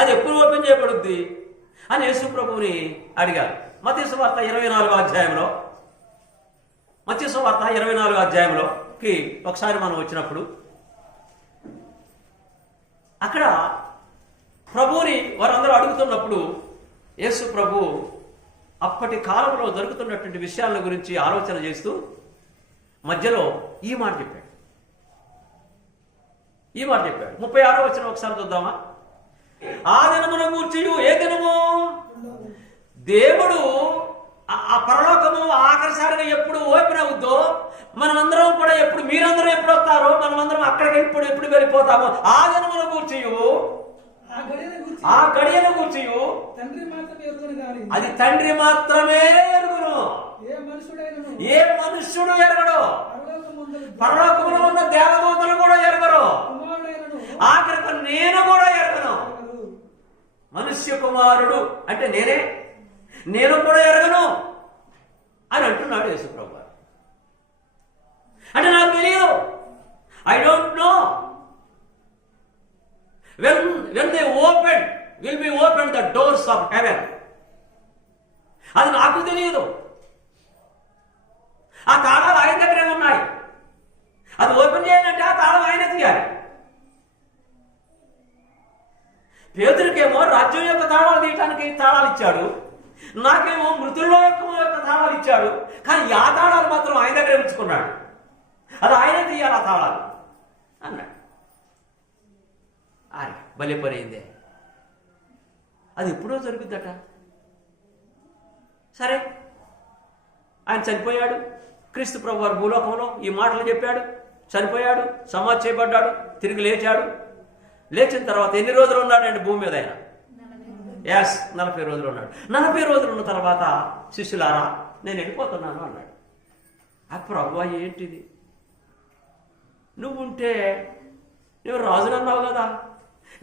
అది ఎప్పుడు ఓపెన్ చేయబడుద్ది అని యేసు ప్రభువుని అడిగారు. మత్తయి సువార్త 24వ అధ్యాయంలో, మత్తయి సువార్త 24వ అధ్యాయంలోకి ఒకసారి మనం వచ్చినప్పుడు అక్కడ ప్రభువుని వారందరూ అడుగుతున్నప్పుడు యేసు ప్రభు అప్పటి కాలంలో జరుగుతున్నటువంటి విషయాల గురించి ఆలోచన చేస్తూ మధ్యలో ఈ మాట చెప్పాడు. 36వ వచనం ఒకసారి చూద్దామా? ఆ దినమున గూర్చియు, ఏ దినము? దేవుడు ఆ పరలోకము ఆఖరిసారిగా ఎప్పుడు ఓపెన్ అవుద్దో, మనమందరం కూడా ఎప్పుడు, మీరందరూ ఎప్పుడు వస్తారో, మనమందరం అక్కడికి ఎప్పుడు వెళ్ళిపోతామో, ఆ దినమున గూర్చియు, ఆ గడియను గూర్చియు అది తండ్రి మాత్రమే ఎరుగును, ఏ మనుష్యుడు ఎరగడు, పరలోకములో ఉన్న దేవదూతలు కూడా ఎరగరు, ఆఖరికి నేను కూడా ఎరగను. మనుష్య కుమారుడు అంటే నేను కూడా ఎరగను అని అంటున్నాడు యేసు ప్రభు. అంటే నాకు తెలియదు, I don't know when they will be opened the doors of heaven. అది నాకు తెలియదు. ఆ తాళాలు ఆయన దగ్గరే ఉన్నాయి. అది ఓపెన్ చేయాలంటే ఆ తాళం ఆయన తీయాలి. పేతురికేమో రాజ్యం యొక్క తాళాలు తీయటానికి తాళాలు ఇచ్చాడు, నాకేమో మృతుల్లోకము యొక్క తాళాలు ఇచ్చాడు. కానీ ఆ తాళాలు మాత్రం ఆయన దగ్గర ఉంచుకున్నాడు. అది ఆయనే తీయాలి ఆ తాళాలు అన్నాడు. భలే పని అయిందే. అది ఎప్పుడో జరుగుద్దట. సరే, ఆయన చనిపోయాడు. క్రీస్తు ప్రభు వారు భూలోకంలో ఈ మాటలు చెప్పాడు, చనిపోయాడు, సమాధి చేయబడ్డాడు, తిరిగి లేచాడు. లేచిన తర్వాత ఎన్ని రోజులు ఉన్నాడండి భూమి మీద ఆయన? 40 రోజులు ఉన్నాడు. 40 రోజులు ఉన్న తర్వాత శిష్యులారా నేను వెళ్ళిపోతున్నాను అన్నాడు. ఆ ప్రభు ఏంటిది, నువ్వు రాజులు అన్నావు కదా,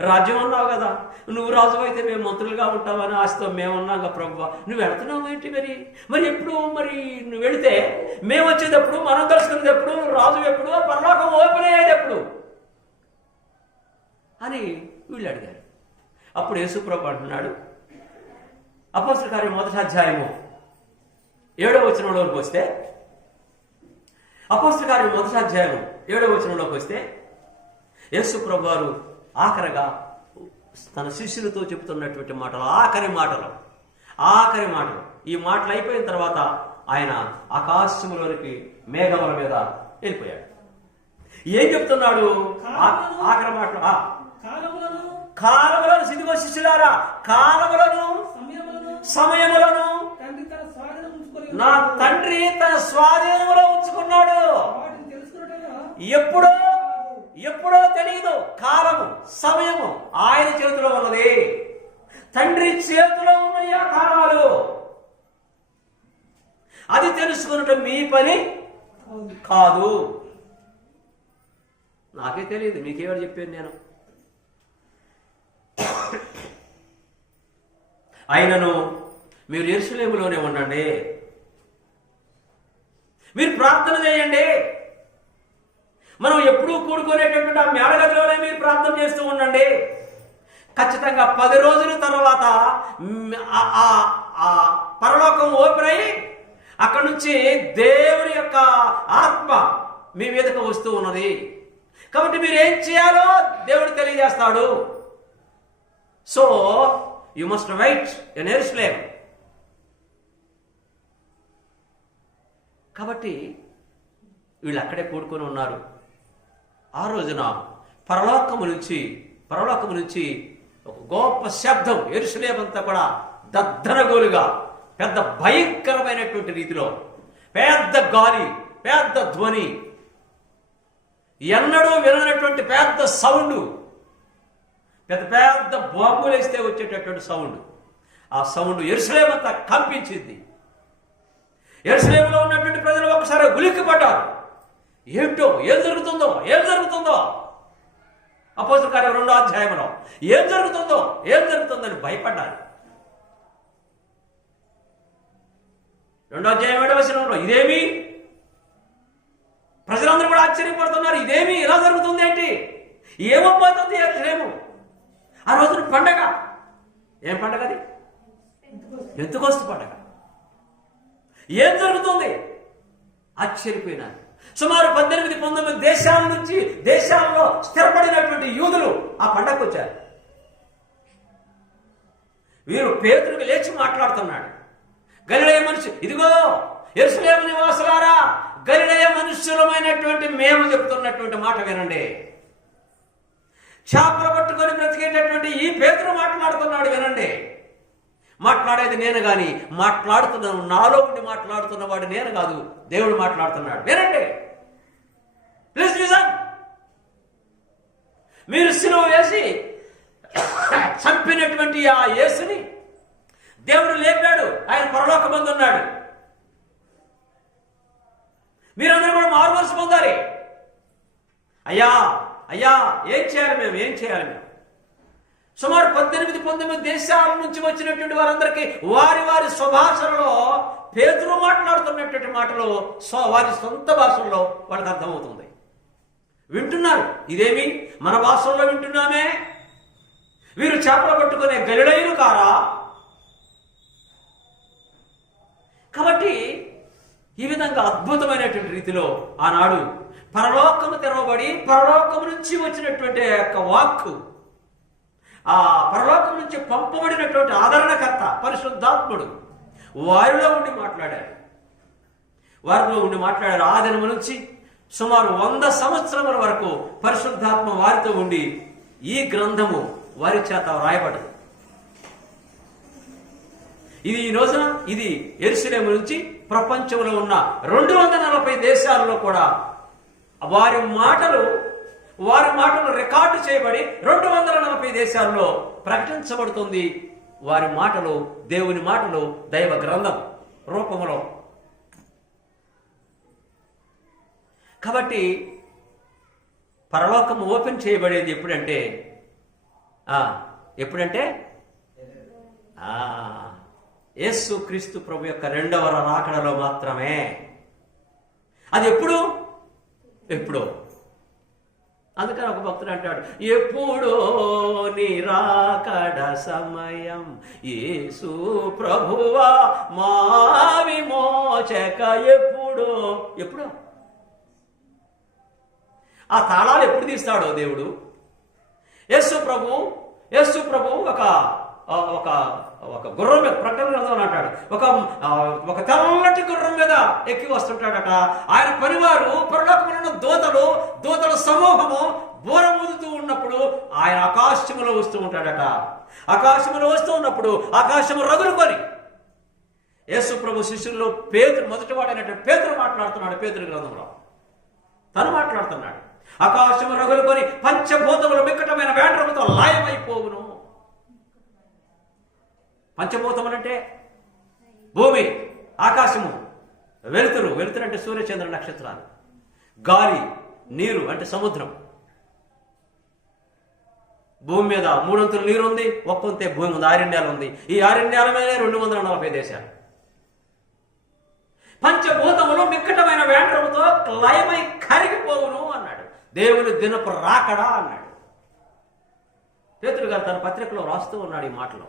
రాజ్యం అన్నావు కదా, నువ్వు రాజు అయితే మేము మంత్రులుగా ఉంటామని ఆశతో మేమున్నాం కదా ప్రభు, నువ్వు వెళుతున్నావు ఏంటి? మరి ఎప్పుడు నువ్వు వెళితే మేము వచ్చేటప్పుడు, మనం తెలుసుకునేది ఎప్పుడు, రాజు ఎప్పుడు, పరలోకం ఓపెన్ అయ్యేది ఎప్పుడు అని వీళ్ళు అడిగారు. అప్పుడు యేసు ప్రభు అంటున్నాడు, అపోస్తలుల కార్యం 1వ అధ్యాయము 7వ వచనంలోకి వస్తే, అపోస్తలుల కార్యం 1వ అధ్యాయం 7వ వచనంలోకి వస్తే యేసు ప్రభు వారు ఆఖరిగా తన శిష్యులతో చెబుతున్నటువంటి మాటలు, ఆఖరి మాటలు. ఈ మాటలు అయిపోయిన తర్వాత ఆయన ఆకాశములోనికి మేఘముల మీద వెళ్ళిపోయాడు. ఏం చెప్తున్నాడు? ఆఖరి మాటలు, కాలములను, సిదిగో శిష్యులారా, కాలములను, సమయములను నా తండ్రి తన స్వాధీనములో ఉంచుకున్నాడు. ఎప్పుడో తెలియదు. కాలము, సమయము ఆయన చేతిలో ఉన్నది. తండ్రి చేతిలో ఉన్నాయా కాలాలు? అది తెలుసుకున్నట్టు మీ పని కాదు. నాకే తెలియదు, మీకేవాడు చెప్పాను నేను. అయినను మీరు యెరూషలేములోనే ఉండండి, మీరు ప్రార్థన చేయండి. మనం ఎప్పుడూ కూడుకునేటటువంటి ఆ మేడగదిలోనే మీరు ప్రార్థన చేస్తూ ఉండండి. ఖచ్చితంగా 10 రోజుల తర్వాత ఆ పరలోకం ఓపెన్ అయ్యి అక్కడి నుంచి దేవుని యొక్క ఆత్మ మీ మీదకు వస్తూ ఉన్నది. కాబట్టి మీరు ఏం చేయాలో దేవుడు తెలియజేస్తాడు. So you must wait in యెరూషలేం. కాబట్టి వీళ్ళు అక్కడే కూడుకొని ఉన్నారు. ఆ రోజున పరలోకము నుంచి ఒక గొప్ప శబ్దం, యెరూషలేమంతా కూడా దద్దరగోలుగా, పెద్ద భయంకరమైనటువంటి రీతిలో, పెద్ద గాలి, పెద్ద ధ్వని, ఎన్నడూ విననటువంటి పెద్ద సౌండ్, పెద్ద పెద్ద బాంబులు వేస్తే వచ్చేటటువంటి సౌండ్. ఆ సౌండ్ యెరూషలేమంతా కంపించింది. యెరూషలేములో ఉన్నటువంటి ప్రజలు ఒకసారి ఉలిక్కిపడ్డారు. ఏం జరుగుతుందో అపోస్తలుల కార్యం 2వ అధ్యాయంలో ఏం జరుగుతుందని భయపడ్డారు. 2వ అధ్యాయం 7వ వచనంలో ఇదేమి, ప్రజలందరూ కూడా ఆశ్చర్యపడుతున్నారు. ఇదేమి, ఇలా జరుగుతుంది ఏంటి, ఏమవుతుంది యెరూషలేము? ఆ రోజున పండగ. ఏం పండగ అది? పెంతెకోస్తు పండగ. ఏం జరుగుతుంది? ఆశ్చర్యపోయినారు. సుమారు 18-19 దేశాల్లో స్థిరపడినటువంటి యూదులు ఆ పండగకు వచ్చారు. వీరు పేతురుకు లేచి మాట్లాడుతున్నాడు. గలిలయ మనుషులు, ఇదిగో యెరూషలేము నివాసులారా, గలిలయ మనుష్యులమైనటువంటి మేము చెప్తున్నటువంటి మాట వినండి. చేపలు పట్టుకొని బ్రతికేటటువంటి ఈ పేతురు మాట్లాడుతున్నాడు, వినండి. మాట్లాడేది నేను గాని మాట్లాడుతున్నాను, నాలో ఉండి మాట్లాడుతున్నవాడు నేను కాదు, దేవుడు మాట్లాడుతున్నాడు, వినండి. Please listen. మీరు సిలువ వేసి చంపినటువంటి ఆ యేసుని దేవుడు లేపాడు. ఆయన పరలోకమందు ఉన్నాడు. మీరందరూ కూడా మారుమనసు పొందాలి. అయ్యా ఏం చేయాలి మేము? సుమారు 18-19 దేశాల నుంచి వచ్చినటువంటి వారందరికీ వారి స్వభాషలలో పేతురు మాట్లాడుతున్నటువంటి మాటలు వారి సొంత భాషల్లో వాళ్ళకి అర్థమవుతుంది. వింటున్నారు. ఇదేమి, మన భాషల్లో వింటున్నామే, వీరు చేపలు పట్టుకునే గలిలయులు కారా? కాబట్టి ఈ విధంగా అద్భుతమైనటువంటి రీతిలో ఆనాడు పరలోకము తెరవబడి పరలోకము నుంచి వచ్చినటువంటి యొక్క వాక్కు, ఆ పరలోకం నుంచి పంపబడినటువంటి ఆదరణకర్త పరిశుద్ధాత్ముడు వారిలో ఉండి మాట్లాడారు. ఆ దినము నుంచి సుమారు 100 సంవత్సరముల వరకు పరిశుద్ధాత్మ వారితో ఉండి ఈ గ్రంథము వారి చేత రాయబడింది. ఇది ఈ రోజున ఇది యెరూషలేము నుంచి ప్రపంచంలో ఉన్న 240 దేశాలలో కూడా వారి మాటలు రికార్డు చేయబడి 240 దేశాల్లో ప్రకటించబడుతుంది. వారి మాటలు దేవుని మాటలు దైవ గ్రంథం రూపంలో. కాబట్టి పరలోకం ఓపెన్ చేయబడేది ఎప్పుడంటే యేసు క్రీస్తు ప్రభు యొక్క 2వ రాకడలో మాత్రమే. అది ఎప్పుడో. అందుకని ఒక భక్తుడు అంటాడు, ఎప్పుడో నీ రాకడ సమయం యేసు ప్రభువా మా విమోచక. ఎప్పుడో ఆ తాళాలు ఎప్పుడు తీస్తాడో దేవుడు. యేసు ప్రభు ఒక గుర్రం మీద, ప్రకటన గ్రంథంలో అంటాడు, ఒక తెల్లటి గుర్రం మీద ఎక్కి వస్తుంటాడట. ఆయన పనివారు పరలోకమున దూతల సమూహము బూరమూదుతూ ఉన్నప్పుడు ఆయన ఆకాశములో వస్తూ ఉంటాడట. ఆకాశములో వస్తూ ఉన్నప్పుడు ఆకాశము రగులుకొని యేసు ప్రభు శిష్యుల్లో మొదటివాడైనటువంటి పేతురు మాట్లాడుతున్నాడు. పేతురు గ్రంథంలో తను మాట్లాడుతున్నాడు. ఆకాశము రగులుకొని పంచభూతములు మిక్కటమైన వేండ్రముతో లాయమైపోవును. పంచభూతములంటే భూమి, ఆకాశము, వెలుతురు అంటే సూర్యచంద్ర నక్షత్రాలు, గాలి, నీరు అంటే సముద్రం. భూమి మీద 3 వంతులు నీరు ఉంది, 1 వంతే భూమి ఉంది, ఆరణ్యాలు ఉంది. ఈ ఆరణ్యాల మీద 240 దేశాలు. పంచభూతములు మిక్కటమైన వేండ్రముతో లయమై కరిగిపోవును అన్నాడు. దేవుని దినపు రాకడా అన్నాడు. పేతురు గారు తన పత్రికలో రాస్తూ ఉన్నాడు ఈ మాటలో.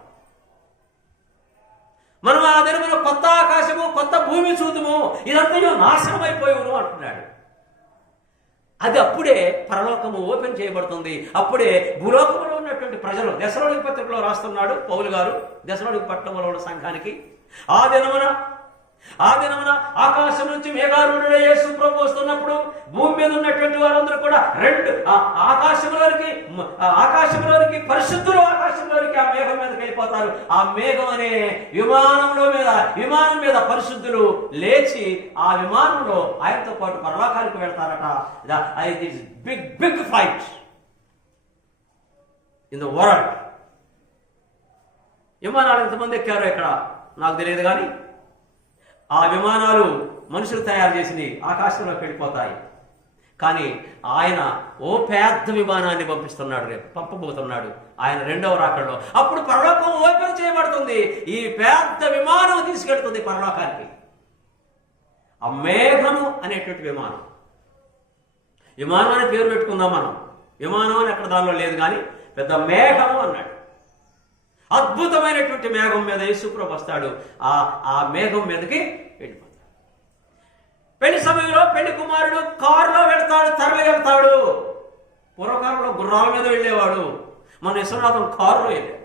మనం ఆ దినమున కొత్త ఆకాశము కొత్త భూమి చూదుము, ఇదంతా నాశనం అయిపోయాను అంటున్నాడు. అది అప్పుడే పరలోకము ఓపెన్ చేయబడుతుంది. అప్పుడే భూలోకంలో ఉన్నటువంటి ప్రజలు, దశలోనిక పత్రికలో రాస్తున్నాడు పౌలు గారు దశలోనిక పట్టణంలో ఉన్న సంఘానికి, ఆ దినమున ఆ దినమున ఆకాశం నుంచి మేఘారూఢుడై యేసు ప్రభు వస్తున్నప్పుడు భూమి మీద ఉన్నటువంటి వారందరూ కూడా ఆకాశంలోనికి పరిశుద్ధులు ఆకాశంలోనికి ఆ మేఘం మీదకి వెళ్ళిపోతారు. ఆ మేఘం అనే విమానం మీద పరిశుద్ధులు లేచి ఆ విమానంలో ఆయనతో పాటు పరలోకానికి వెళ్తారట. Big fight in the world. విమానాలు ఎంతమంది ఎక్కారో ఇక్కడ నాకు తెలియదు, కానీ ఆ విమానాలు మనుషులు తయారు చేసి ఆకాశంలోకి వెళ్ళిపోతాయి. కానీ ఆయన పెద్ద విమానాన్ని పంపబోతున్నాడు ఆయన రెండవ రాకడలో. అప్పుడు పరలోకం ఓపెన్ చేయబడుతుంది. ఈ పెద్ద విమానం తీసుకెళ్తుంది పరలోకానికి. ఆ మేఘము అనేటువంటి విమానం అని పేరు పెట్టుకుందాం మనం. విమానం అని ఎక్కడ దానిలో లేదు, కానీ పెద్ద మేఘము అన్నాడు. అద్భుతమైనటువంటి మేఘం మీద యేసుప్రభు వస్తాడు. ఆ మేఘం మీదకి వెళ్ళిపోతాడు. పెళ్లి సమయంలో పెళ్లి కుమారుడు కారులో వెళ్తాడు, తరలి వెళ్తాడు. పూర్వకాలంలో గుర్రాల మీద వెళ్ళేవాడు, మన విశ్వనాథం కారులో వెళ్ళాడు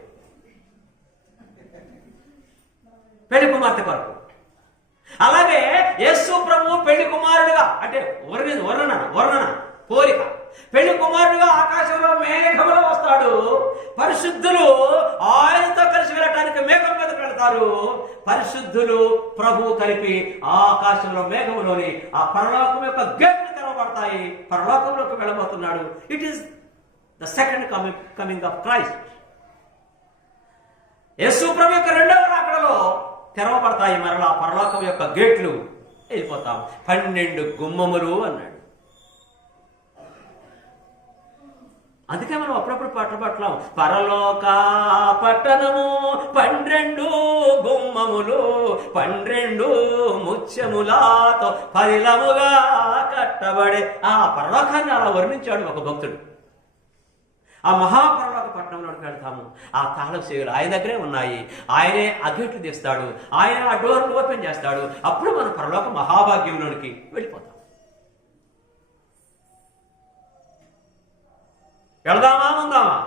పెళ్లి కుమార్తె కొరకు. అలాగే యేసు ప్రభు పెళ్లి కుమారుడుగా, అంటే వర్ణన పోలిక, పెళ్లి కుమారుడుగా ఆకాశంలో మేఘంలో వస్తాడు. పరిశుద్ధులు ఆయనతో కలిసి వెళ్ళటానికి మేఘం మీదకి వెళ్తారు. పరిశుద్ధులు ప్రభు కలిపి ఆకాశంలో మేఘంలోని ఆ పరలోకం యొక్క గేట్లు తెరవబడతాయి. పరలోకంలోకి వెళ్ళబోతున్నాడు. It is the second coming of Christ. యేసు ప్రభు యొక్క రెండవ రాకడలో తెరవబడతాయి. మరలా పరలోకం యొక్క గేట్లు వెళ్ళిపోతాం. 12 గుమ్మములు అన్నాడు. అందుకే మనం అప్పుడప్పుడు పాటలు పట్టలేం. పరలోక పట్టణము 12 గుమ్మములు 12 ముత్యములతో పరిలముగా కట్టబడే ఆ పరలోకాన్ని అలా వర్ణించాడు ఒక భక్తుడు. ఆ మహాపరలోక పట్టణంలోకి వెళ్తాము. ఆ తాళం సేవలు ఆయన దగ్గరే ఉన్నాయి. ఆయనే ఆ గేట్లు తీస్తాడు, ఆయన ఆ డోర్లు ఓపెన్ చేస్తాడు. అప్పుడు మనం పరలోక మహాభాగ్యంలోనికి వెళ్ళిపోతాం. వెళదామా, ఉందామా,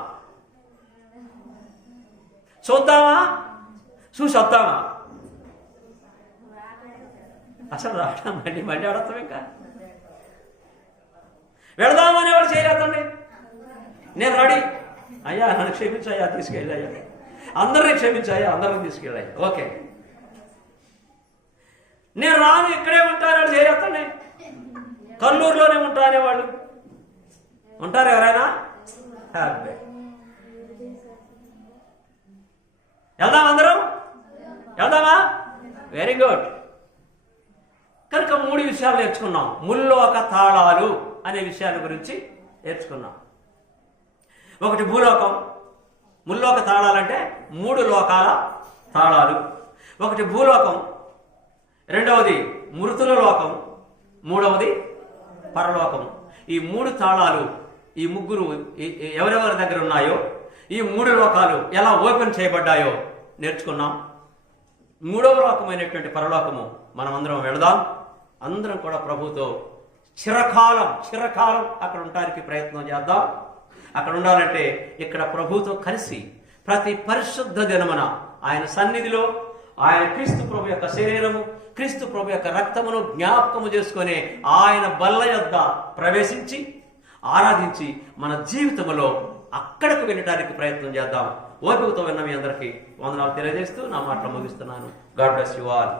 చూద్దామా, చూసి వద్దామా? అసలు రావడం మళ్ళీ ఆడతాం. ఇంకా వెళదామని ఎవరు చేయలేదండి. నేను రెడీ అయ్యా, నన్ను క్షమించాయా, తీసుకెళ్ళాయా, అందరినీ క్షమించాయా, అందరిని తీసుకెళ్ళాయా, ఓకే. నేను రాను, ఇక్కడే ఉంటానని చేయలేదండి. కల్లూరులోనే ఉంటా అనేవాళ్ళు ఉంటారు. ఎవరైనా వెళ్దాం, అందరం వెళ్దామా? Very good. కనుక 3 విషయాలు నేర్చుకున్నాం. ముల్లోక తాళాలు అనే విషయాల గురించి నేర్చుకున్నాం. ఒకటి భూలోకం. ముల్లోక తాళాలంటే 3 లోకాల తాళాలు. ఒకటి భూలోకం, రెండవది మృతుల లోకం, మూడవది పరలోకం. ఈ 3 తాళాలు, ఈ ముగ్గురు ఎవరెవరి దగ్గర ఉన్నాయో, ఈ 3 లోకాలు ఎలా ఓపెన్ చేయబడ్డాయో నేర్చుకున్నాం. 3వ లోకమైనటువంటి పరలోకము మనం అందరం వెళదాం. అందరం కూడా ప్రభుతో చిరకాలం అక్కడ ఉండడానికి ప్రయత్నం చేద్దాం. అక్కడ ఉండాలంటే ఇక్కడ ప్రభుతో కలిసి ప్రతి పరిశుద్ధ దినమున ఆయన సన్నిధిలో ఆయన క్రీస్తు ప్రభు యొక్క శరీరము, క్రీస్తు ప్రభు యొక్క రక్తమును జ్ఞాపకము చేసుకొని ఆయన బల్ల యొద్ద ప్రవేశించి ఆరాధించి మన జీవితంలో అక్కడికి వెళ్ళడానికి ప్రయత్నం చేద్దాం. ఓపికతో విన్న మీ అందరికీ వందనాలు తెలియజేస్తూ నా మాటలు ముగిస్తున్నాను. God bless you all.